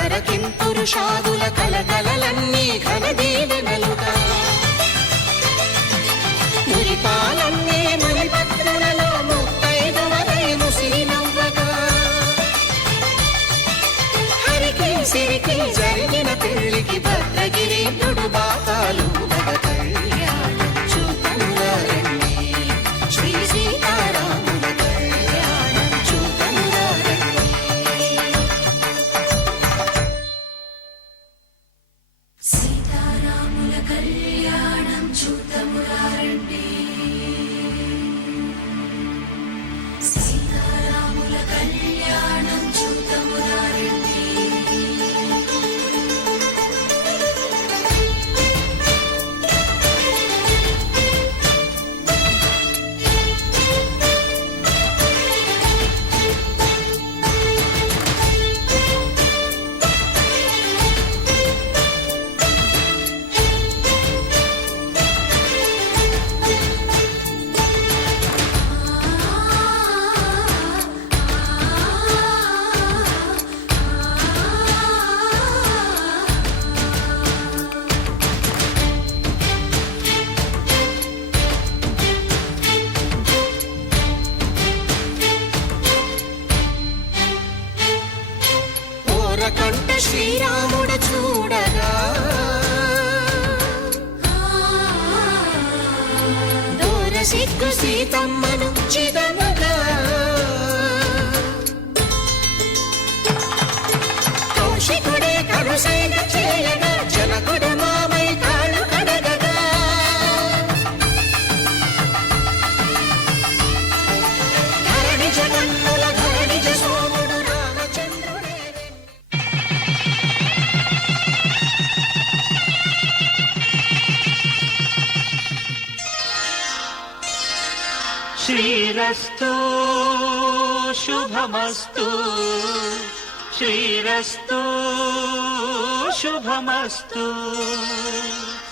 పురుషాదుల కలకలలన్నీ ఘనదీవెనలుగా మురిపాలన్నీ మురిపత్రులలో ముత్తైదువలై ముసినవ్వగా హరికి సిరికి జరిగిన పెళ్లికి భద్రగిరి నుడు బాకాలు మగ కళ్యాణం చూపంగారండి శ్రీ సీతారాముల కళ్యాణం చూపంగారండి. సీతారాముల కళ్యాణం చూతమురారండి సీతారాముల కళ్యాణం చూతమురారండి. కంట శ్రీరాముడు చూడగా దూర సిగ్గు సీతమ్మను చిదమగా కౌశికుడే కరుసైన చేయగా జనకుడు మామై కాళ్ళు కడగగా ధరణి జగన్నుల ధరణి సోముడు రామచంద్రుడే. శ్రీరస్తు శుభమస్తు శ్రీరస్తు శుభమస్తు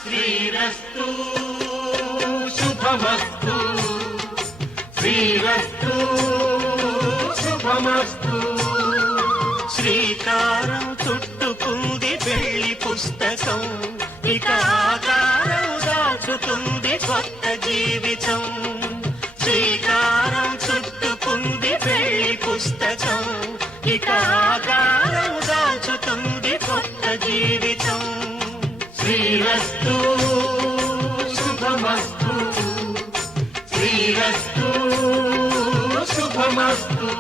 శ్రీరస్తు శుభమస్తు శ్రీరస్తు శుభమస్తు. శ్రీకారం చుట్టుకుంది పెళ్లి పుస్తకం ఇక ఆకారం దాచుతుంది కొత్త జీవితం. శ్రీకారం చుట్టుకుంది పెళ్లి పుస్తకం ఇక ఆకారం దాచుతుంది కొత్త జీవితం. శ్రీరస్తు శుభమస్తు శ్రీరస్తు శుభమస్తు.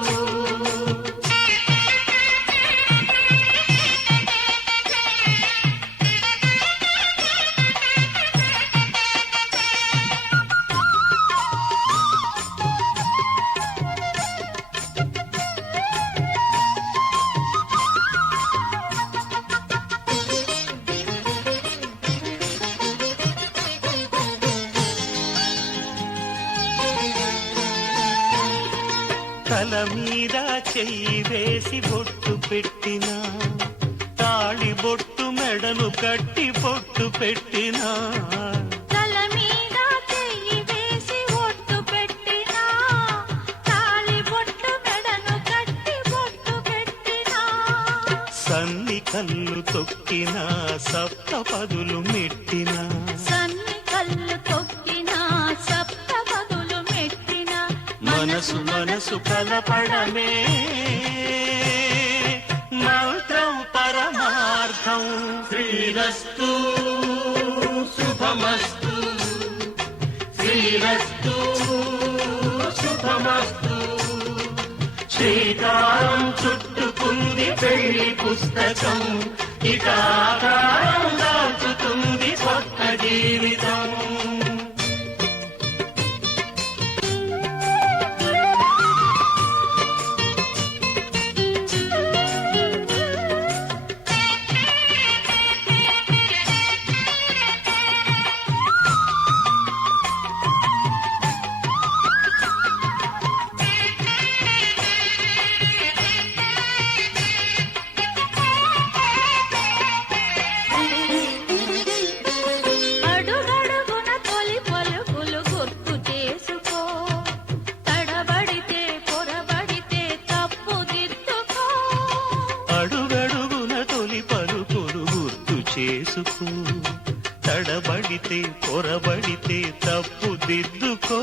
తల మీద చెయ్యి వేసి బొట్టు పెట్టినా తాళి బొట్టు మెడను కట్టి బొట్టు పెట్టినా తల మీద చెయ్యి వేసి బొట్టు పెట్టినా తాళి బొట్టు మెడను కట్టి బొట్టు పెట్టినా సన్ని కళ్ళు తొక్కినా సప్త పదులు మెట్టినా సన్ని కళ్ళు తొక్కినా సప్త పదులు మెట్టినా మనసు మనసు కలపడమే మంత్రం పరమార్థం. శ్రీరస్తు శుభమస్తు శ్రీరస్తు శుభమస్తు. శ్రీకారం చుట్టుకుంది పెళ్లి పుస్తకం ఇక ఆకారం దాచుతుంది కొత్త జీవితం. అడుగడుగున చేసుకో, తడబడితే పొరబడితే తప్పు దిద్దుకో.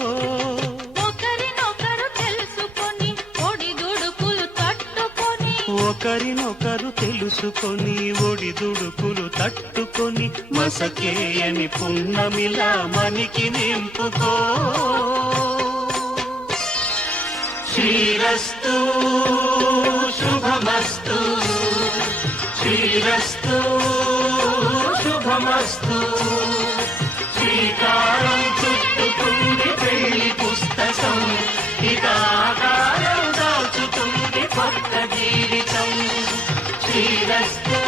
ఒకరినొకరు తెలుసుకొని ఒడిదుడుకులు తట్టుకొని, ఒకరినొకరు తెలుసుకొని ఒడిదుడుకులు తట్టుకొని, మసకేయని పున్నమిలా మనికి నింపుకో. శ్రీరస్తు శుభమస్తు, శ్రీరస్తు శుభమస్తు. శ్రీకారం చుట్టుకుంది పెళ్లి పుస్తకం, ఇక ఆకారం దాచుతుంది కొత్త జీవితం. శ్రీరస్తు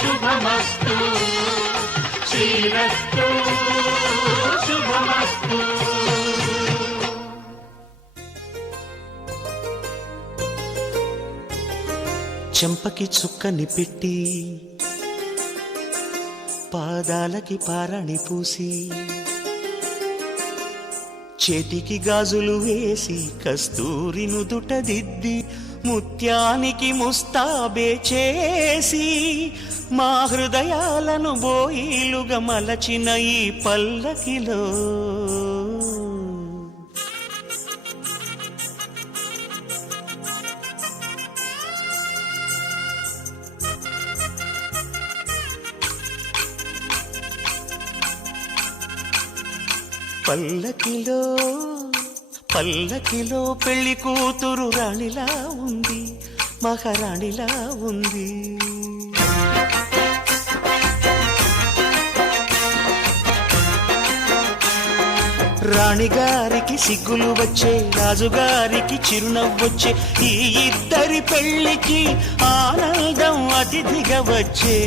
శుభమస్తు, శ్రీరస్తు శుభమస్తు. చెంపకి చుక్కని పెట్టి పాదాలకి పారాణి పూసి, చేతికి గాజులు వేసి కస్తూరి నుదుట దిద్ది, ముత్యానికి ముస్తాబే చేసి, మా హృదయాలను బోయిలుగా మలచిన ఈ పల్లకిలో పల్లకిలో పల్లకిలో పెళ్లి కూతురు రాణిలా ఉంది, మహారాణిలా ఉంది. రాణిగారికి సిగ్గులు వచ్చే, రాజుగారికి చిరునవ్వొచ్చే, ఈ ఇద్దరి పెళ్లికి ఆనందం అతిథిగా వచ్చే.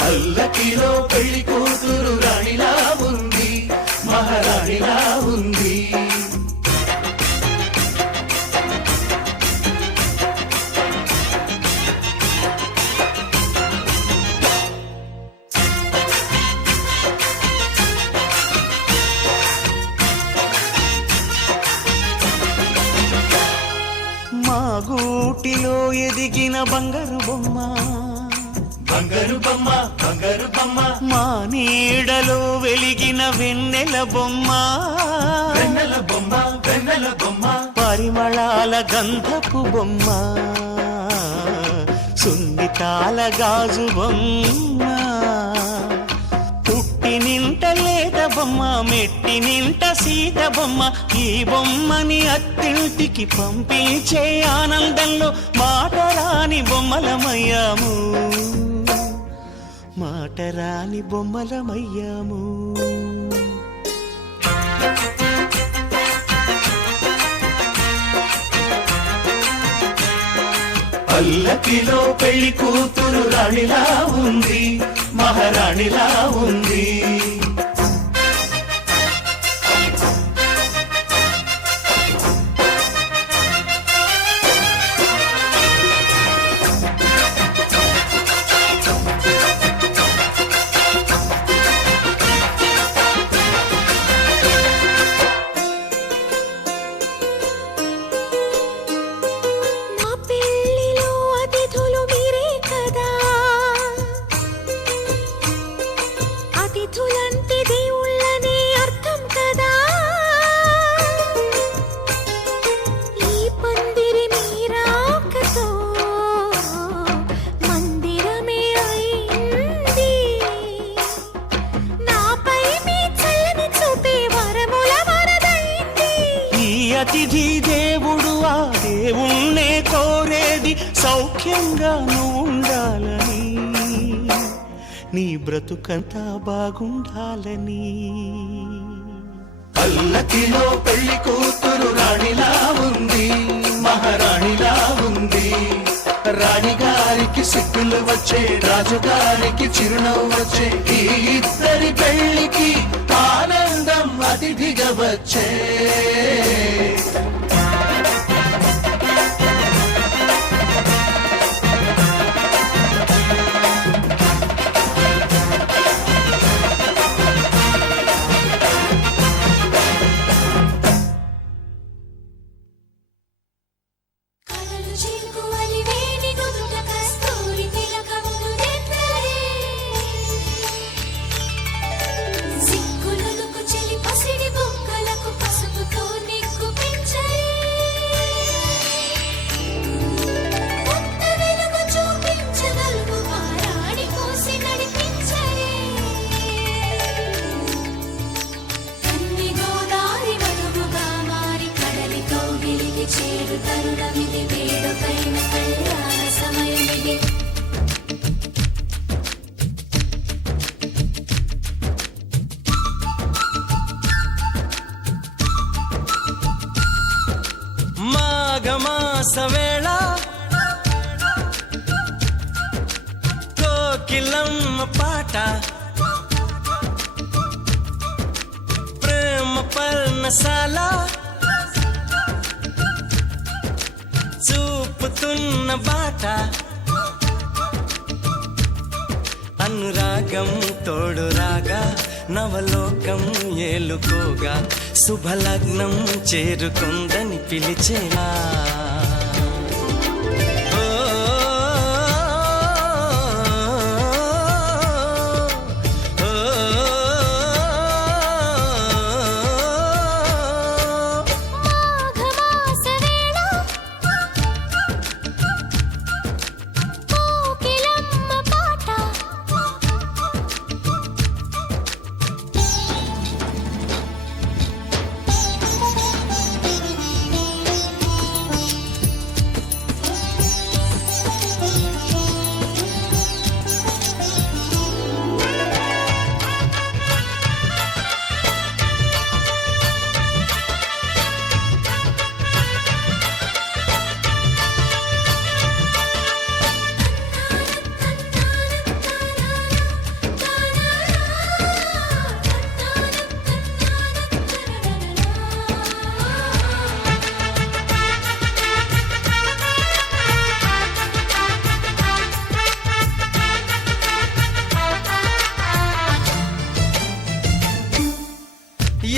పల్లకిలో పెళ్లి కూతురు రాణిలా ఉంది, మహారాణిలా ఉంది. మా గూటిలో ఎదిగిన బంగారు బొమ్మ, బంగారు బొమ్మ, బంగారు బొమ్మ. మా నీడలో వెలిగిన వెన్నెల బొమ్మ, వెన్నెల బొమ్మ, వెన్నెల బొమ్మ. పరిమళాల గంధపు బొమ్మ, సున్నితాల గాజు బొమ్మ. పుట్టి నింట లేత బొమ్మ, మెట్టి నింట సీత బొమ్మ. ఈ బొమ్మని అత్తింటికి పంపించే ఆనందంలో మాటరాని బొమ్మలమయ్యాము, మాటరాని బొమ్మలమయ్యాము. పల్లకిలో పెళ్లి కూతురు రాణిలా ఉంది, మహారాణిలా ఉంది. మా పెళ్లిలో అతిథులు మీరే కదా, అతిథులంటే దేవుళ్ళనే అర్థం కదా. ఈ పందిరి మీరాకతో మందిరమే అయింది. నాపై మీ చల్లని చూపే వరముల వరదైంది. ఈ అతిథి దేవుడు ఆ దేవుణ్ణే కోరేది, సౌఖ్యంగా నువ్వు ఉండాలని, నీ బ్రతుకంతా బాగుండాలని. పల్లకిలో పెళ్లి కూతురు రాణిలా ఉంది, మహారాణిలా ఉంది. రాణిగారికి సిగ్గులు వచ్చే, రాజుగారికి చిరునవ్వు వచ్చే, ఈ ఇద్దరి పెళ్లికి ఆనందం అతిథిగా వచ్చే. కలలు చిలుకు అలివేని నుదుట కస్తూరి తిలకమును నెత్త కోకిలమ్మ పాట ప్రేమ పర్ణశాల చూపుతున్న బాట అనురాగం తోడు రాగా నవలోకం ఏలుకోగా శుభలగ్నం చేరుకుందని పిలిచేలా మాఘమాస వేళ కోకిలమ్మ పాట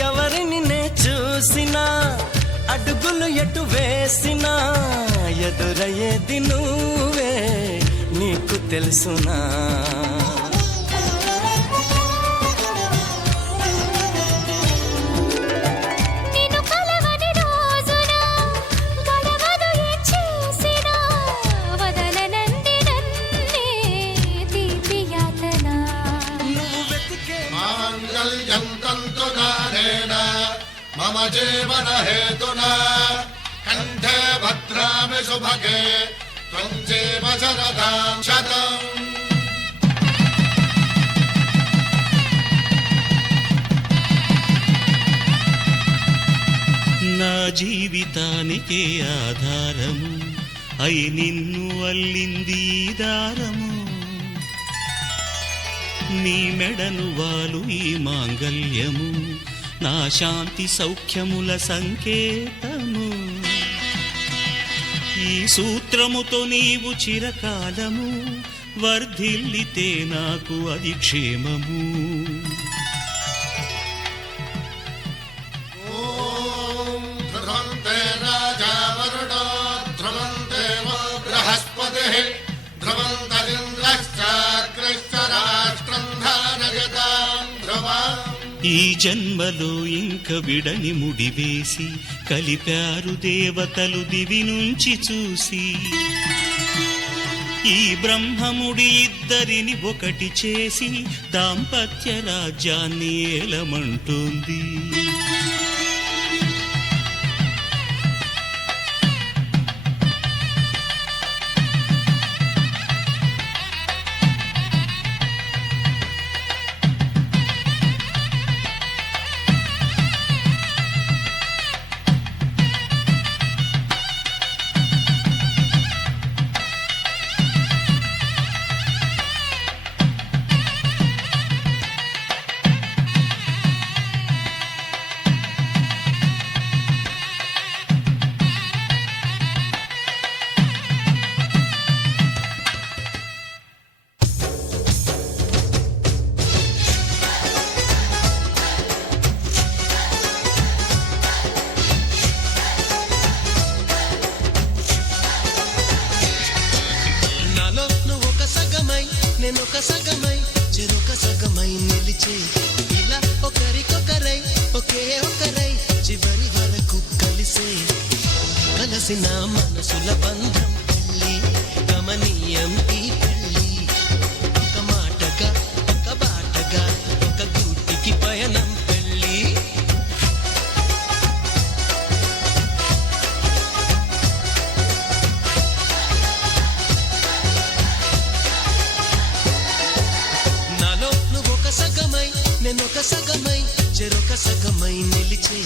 ఎవరిని నే చూసినా అడుగులు ఎటు వేసినా ఎదురయ్యేది నువ్వే నీకు తెలుసునా నిన్ను కలవని రోజున గడవదు ఏం చేసినా వదలనంది నన్నే తీపి యాతన నువ్వు వెతికే మాంగళ్యం తంతునానేన మమ జీవన హేతునా కంఠే భద్రామి శుభగే త్వం జీవ శరదాం శతం. నా జీవితానికే ఆధారము అయి నిన్ను అల్లింది ఈ దారము నీ మెడను వాలు ఈ మాంగల్యము నా శాంతి సౌఖ్యముల సంకేతము ఈ సూత్రముతో నీవు చిరకాలము వర్ధిల్లితే నాకు అది క్షేమము ఓం ధ్రువంతే రాజా వరుణో ధ్రువంతే వో బృహస్పతిః ధ్రువంతరింద్రశ్చాగ్రశ్చ రాష్ట్రం ధారయతాం ధ్రువం. ఈ జన్మలో ఇంక విడని ముడివేసి కలిపారు దేవతలు దివి నుంచి చూసి ఈ బ్రహ్మముడి ఇద్దరిని ఒకటి చేసి దాంపత్య రాజ్యాన్ని ఏలమంటోంది నేనొక సగమై చెరొక సగమై నిలిచే ఇలా ఒకరికొకరై ఒకే ఒకరై చివరి వరకు కలిసే కలసిన మనసుల బంధం పెళ్ళి గమనీయం ఈ పెళ్ళి ఒక మాటగా ఒక బాటగా ఒక గూటికి పయనం పెళ్ళి నేనొక సగమై చెరొక సగమై నిలిచే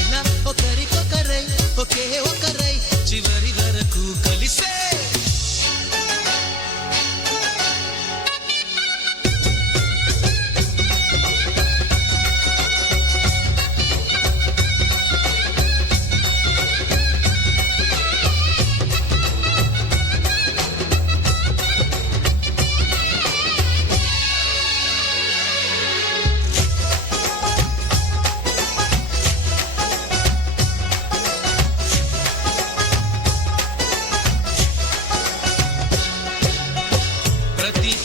ఇలా ఒకరికొకరై ఒకే ఒకరై చివరి వరకు కలిసే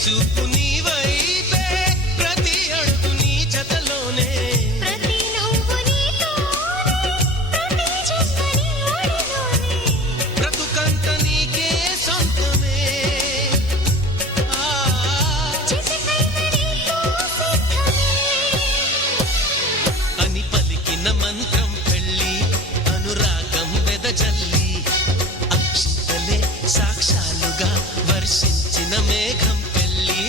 చూపు నీ వైపే ప్రతి అడుగు నీ జతలోనే ప్రతి నవ్వు నీతోనే ప్రతి జన్మ నీ ఒడిలోనే బ్రతుకంత నీకే సొంతమే చిటికైన నీతో సిద్ధమే అని పలికిన మంత్రం పెళ్ళి అనురాగం వెదజల్లి అక్షింతలే సాక్షాలుగా వర్షించిన మేఘం పెళ్ళి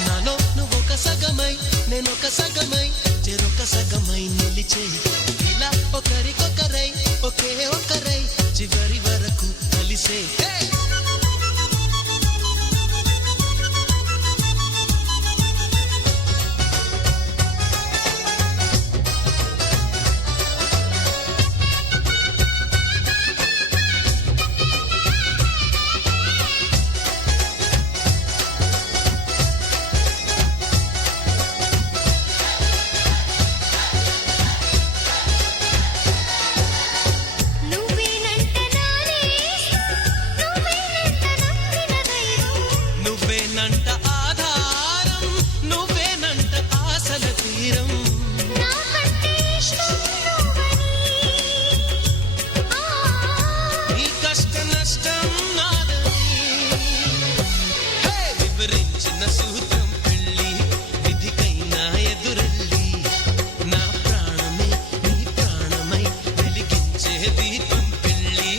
నాలో నువ్వొక సగమై నేనొక సగమై చెరొక సగమై నిలిచే ఇలా ఒకరికొకరై ఒకే ఒకరై చివరి వరకు కలిసే నువ్వేనంట నానేస్తా నువ్వేనంట నమ్మిన దైవం నువ్వేనంట ఆధారం నువ్వేనంట ఆశల తీరం నాకంటే ఇష్టం నువ్వని నీ కష్ట నష్టం నాదని వివరించిన సూత్రం పెళ్ళి విధికైనా ఎదురెళ్ళి నా ప్రాణమే నీ ప్రాణమై వెలిగించే దీపం పెళ్ళి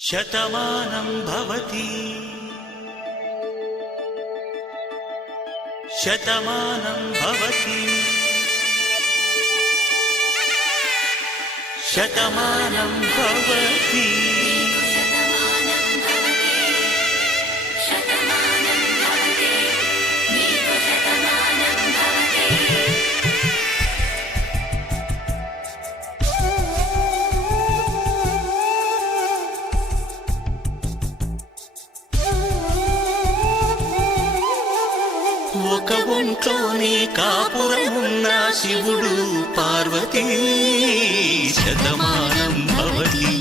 శతమానం భవతి శతమానం భవతి శతమానం భవతి ఒక ఒంట్లోనే కాపురమున్న శివుడు పార్వతీ శతమానం భవతి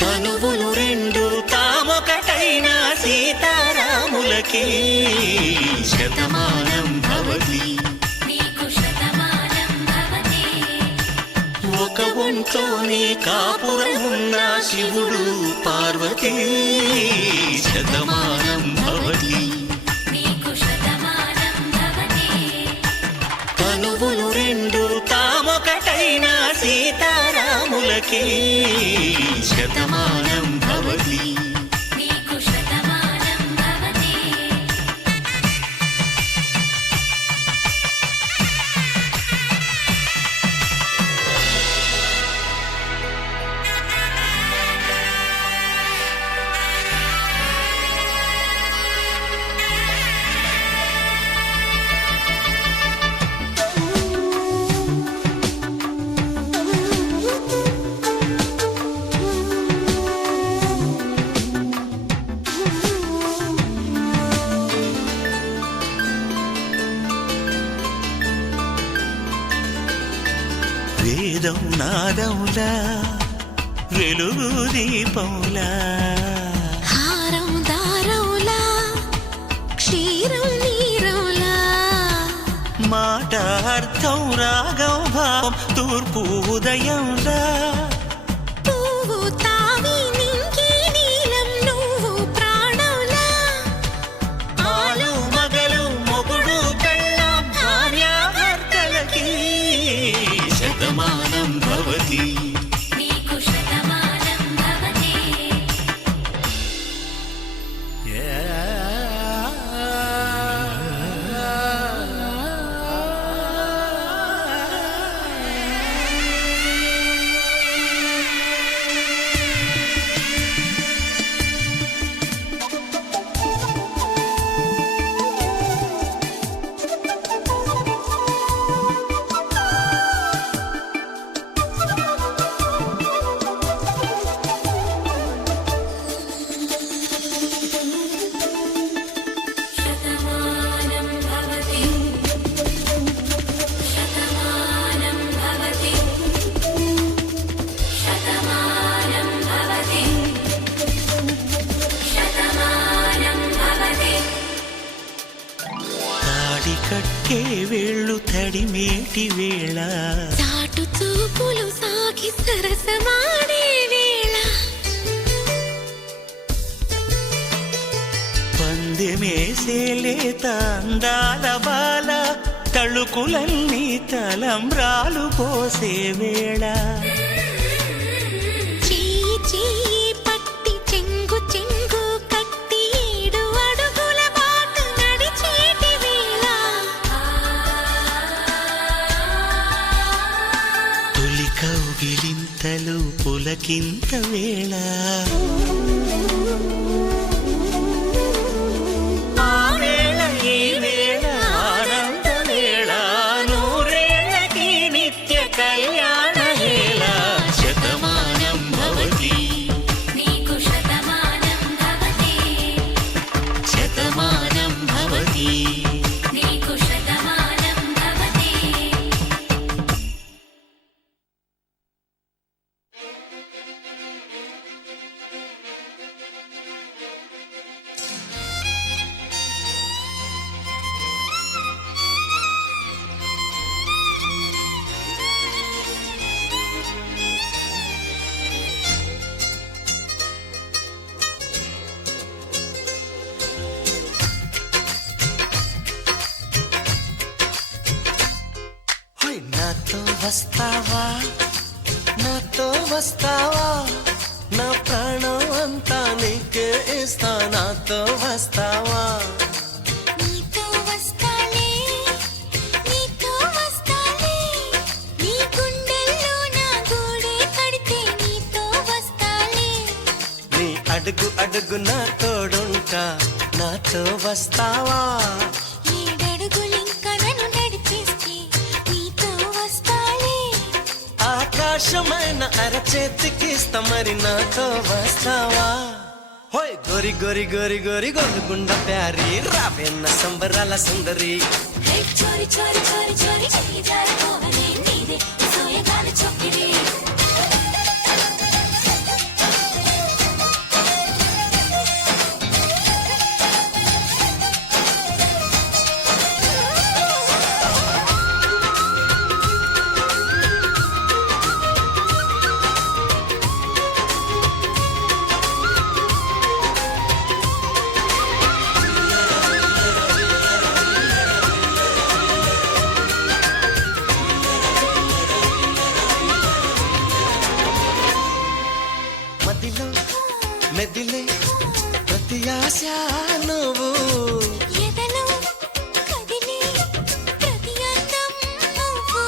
తనువులు రెండు తామొకటైన సీతారాములకి శతమానం భవతి ఒక ఒంట్లోనే కాపురమున్న శివుడు పార్వతీ శతమానం భవతి తనువులు రెండు తామొకటైన సీతారాములకి శతమానం భవతి వేదం నాదములా వెలుగు దీపములా హారం దారవులా క్షీరం నీరవులా మాట అర్థం రాగం భావం తూర్పు ఉదయంలా పువ్వు తావి నింగి నీలం నువ్వు ప్రాణంలా ఆలు మగలు మొగుడు పెళ్ళాం భార్యాభర్తలకి కట్టే వేళ్ళు తడిమేటి వేళ చాటు చూపులు సాగి సరసమాడే వేళ పందెమేసేలేత అందాల బాల తళుకులన్నీ తలంబ్రాలు పోసే వేళ చెయ్యి చెయ్యి పట్టి చెంగు చెంగు కట్టి 7 అడుగుల బాట నడిచేటి వేళ తొలి కౌగిలింతలు పులకింత వేళ ఆ వేళ ఈ వేళ ఆనంద వేళ నూరేళ్ళకి నిత్య కళ్యాణ వేళ శతమానం భవతి నీకు శతమానం భవతి శతమానం భవతి నీకు శతమానం భవతి హోయ్ నాతో వస్తావా నాతో వస్తావా నా ప్రాణం అంతా నీకే ఇస్తా నాతో వస్తావా నీతో వస్తాలే నీతో వస్తాలే నీ గుండెల్లో నా గూడే కడితే నీతో వస్తాలే నీ అడుగు అడుగు నా తోడుంటా నాతో వస్తావా 7 అడుగులింక నన్ను నడిపిస్తే నీతో వస్తాలే ఆకాశమైన అరచేతికిస్తా మరి నాతో వస్తావా హోయ్ గోరి గోరి గోరి గోరి గోలుగుండ ప్యారి రావేన్న సంబరాల సుందరి హే చోరి చోరి చోరి చోరి చెయ్యి జారిపోవనే నీదే సోయగాల చొక్కిడి మదిలో మెదిలే ప్రతి ఆశ నువ్వు ఎదలో కదిలే ప్రతి అందం నువ్వు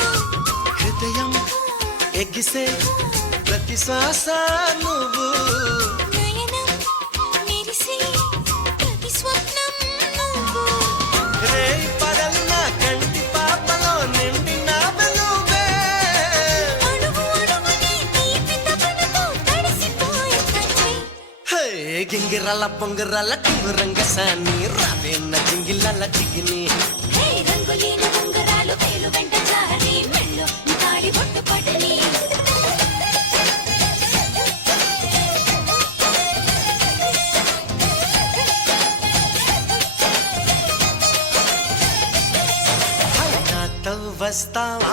హృదయం ఎగిసే ప్రతి శ్వాస నువ్వు నయనం మెరిసే ప్రతి స్వప్నం నువ్వు రే పగలు నా కంటి పాపలో నిండిన వెలుగే అణువు అణువుని తీపి తపనతో తడిసిపోయే తండ్రి హే గింగిరాల పొంగిరాల టింగురంగ సాని రావేన్న జింగిలాల జిగిని హే రంగులీన ఉంగరాలు వేలు వెంట జారి మెళ్ళో తాళి బొట్టు పడని నాతో వస్తావా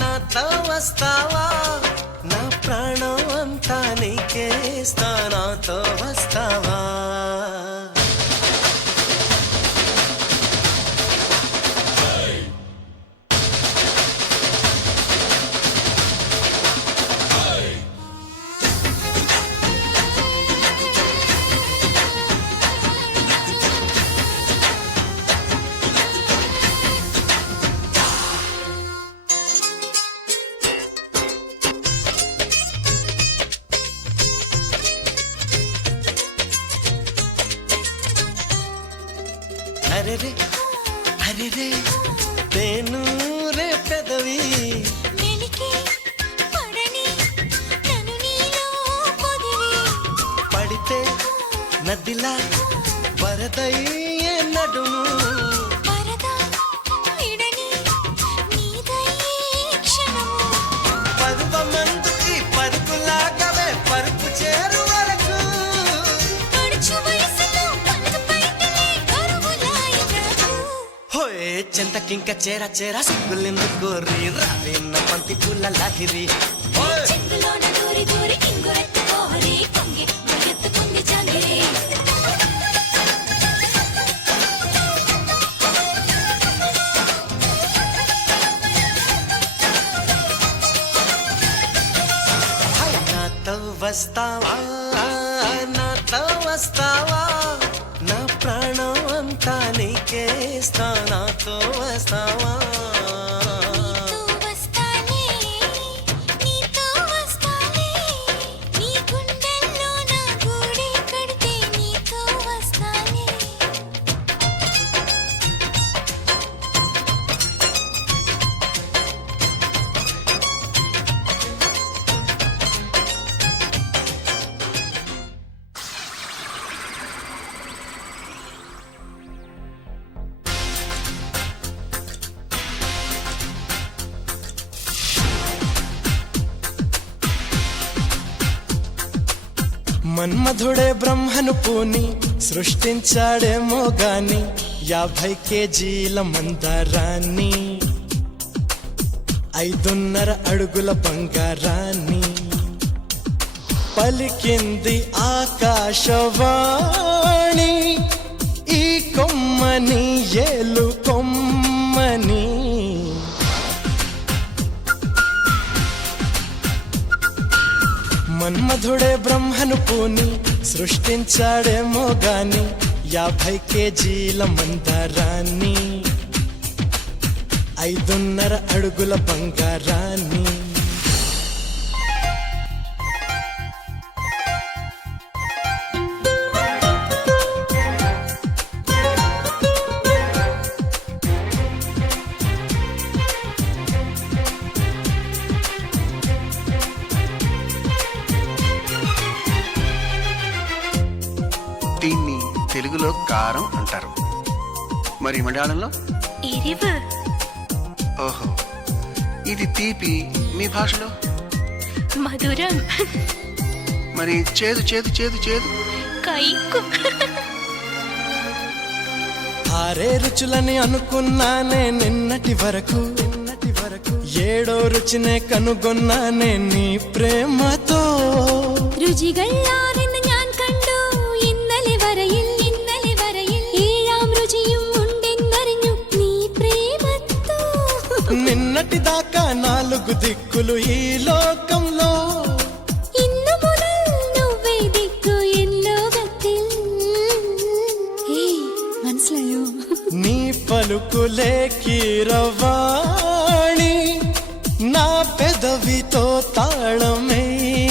నాతో వస్తావా నా ప్రాణం అంతా నీకే ఇస్తా నాతో వస్తావా అరే రే అరే రే నేను రే పెదవి వెలికి పడని నన్ను నీలో పొదివి పడితే నదిలా వరదయ్యే నడుము వరద విడని నీదయ్యే క్షణము పరువమందు ఈ పరుగులాగవే పరుపు చేరు వరకు గడుచు వయసులో పండు పైటలే కరువులాయ నాకు హోయ్ ఓయ్ చింతకింక చేర చేర సిగ్గులెందుకు రాలిన పంతి పూల లాహిరి ఓయ్ చిందులోన దూరి దూరి కింగురెత్తి కోహరి పొంగి ఎత్తుకుంది జాంగిరి నాతో వస్తావా నాతో వస్తావా నా ప్రాణం అంతా నీకేస్తా నాతో వస్తావా నీతో వస్తానే నీతో వస్తానే నీ గుండెల్లో నా గూడే కడితే నీతో వస్తానే మన్మధుడే బ్రహ్మను పూని సృష్టించాడేమో గాని 50 కేజీల మందారాన్ని 5.5 అడుగుల బంగారాన్ని పలికింది ఆకాశవాణి ఈ కొమ్మని ఏలు కొమ్మని మన్మధుడే బ్రహ్మను పూని సృష్టించాడేమో గాని 50 కేజీల మందారాన్ని 5.5 అడుగుల బంగారాన్ని దీన్ని తెలుగులో కారం అంటారు, మరి మలయాళంలో ఎరివు ఓహో. ఇది తీపి మీ భాషలో, మధురం మరి చేదు చేదు చేదు చేదు కైకు 6 రుచులని అనుకున్నానే నిన్నటి వరకు 7వ రుచినే కనుగొన్నానే నీ ప్రేమతో രുചികളാണെന്ന് ഞാൻ കണ്ടു ഇന്നലെ വരയിൽ 7-ാം രുചിയും ഉണ്ടെന്നറിഞ്ഞു നീ പ്രേമത്തോ నిన్నటి దాకా 4 దిక్కులు ఈ లోకంలో ഇന്നു മുതൽ నువ్వే దిక్కు ఎన్ లోകത്തിൽ മനസ്സിലായോ నీ పలుకులే కీరవాణి నా పెదవితో తాళమేయని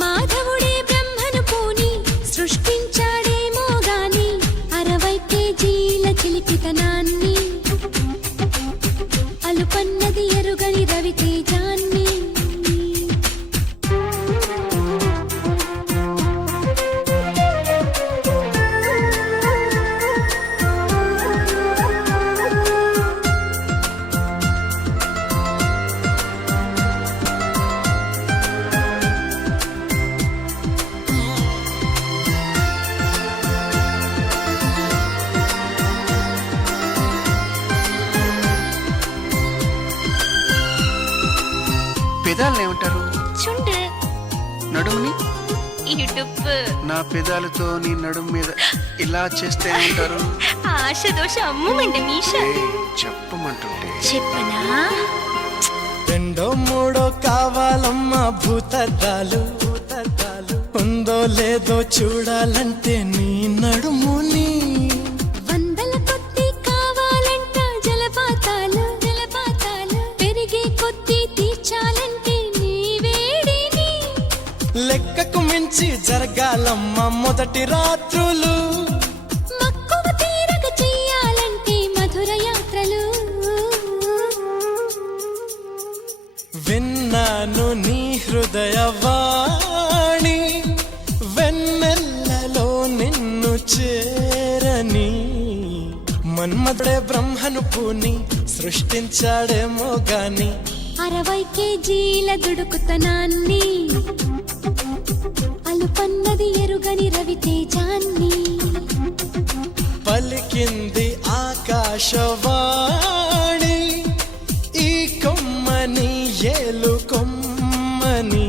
మాధవుడే బ్రహ్మను పూని సృష్టించాడేమో గాని 60 కేజీల చిలిపితనాన్ని అలుపన్నది ఎరుగని రవితేజాన్ని పెదాలను ఏమంటారు? చుండు నడుముని ఇడుపు నా పెదాలతో నీ నడుము మీద ఇలా చేస్తే ఏమంటారు? ఆశ దోష అమ్ముమండి మీష ఏయ్, చెప్పమంటుంటే చెప్పనా 2, 3 కావాలమ్మా భూతద్దాలు ఉందో లేదో చూడాలంటే నీ నడుముని వందల కొద్ది కావాలంట జలపాతాలు పెరిగే కొద్ది తీర్చాలంటే నీ వేడిని లెక్కకు మించి జరగాలమ్మా మొదటి రాత్రులు మక్కువ తీరక చెయ్యాలంటే మధుర యాత్రలు విన్నాను నీ హృదయవాణి వెన్నెల్లలో నిన్ను చేరని మన్మధుడే బ్రహ్మను పూని సృష్టించాడేమో గాని 60 కేజీల దుడుకుతనాన్ని పన్నది ఎరుగని రవితేజాన్ని పలికింది ఆకాశవాణి ఈ కొమ్మని ఏలు కొమ్మని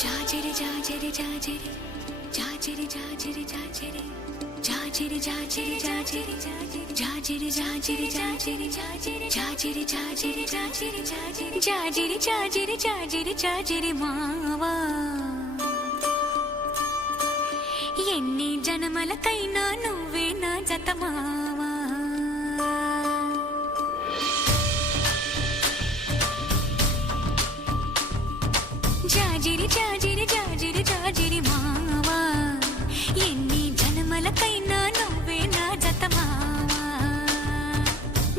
జాజిరి జాజిరి జాజిరి జాజిరి జాజిరి జాజిరి జాజిరి జాజిరి జాజిరి జాజిరి జాజిరి జాజిరి జాజిరి జాజిరి జాజిరి జాజిరి జాజిరి జాజిరి జాజిరి మావా ఎన్ని జనమలకైనా నువ్వే నా జత మావా జాజిరి జాజిరి జాజిరి జాజిరి మావా ఎన్ని జన్మలకైనా నువ్వే నా జత మావా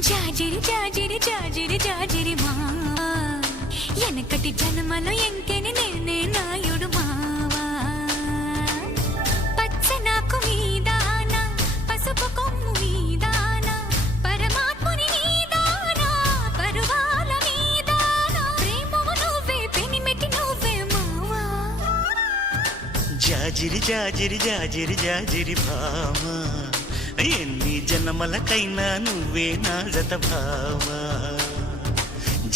జాజిరి జాజిరి జాజిరి జాజిరి మావా ఎనకటి జన్మలో ఎంకెని నేనే నాయుడు మావా పచ్చనాకు మీదానా పసుపు కొమ్ము మీదానా పరమాత్ముని నీదానా పరువాల మీదానా ప్రేమము నువ్వే పెనిమిటి నువ్వే మావా జాజిరి జాజిరి జాజిరి జాజిరి భామ ఎన్ని జన్మలకైనా నువ్వే నా జత భామ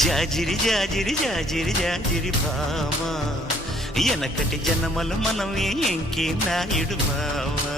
జాజిరి జాజిరి జాజిరి జాజిరి భామ ఎనకటి జన్మలు మనమే ఎంకి నాయుడు మావా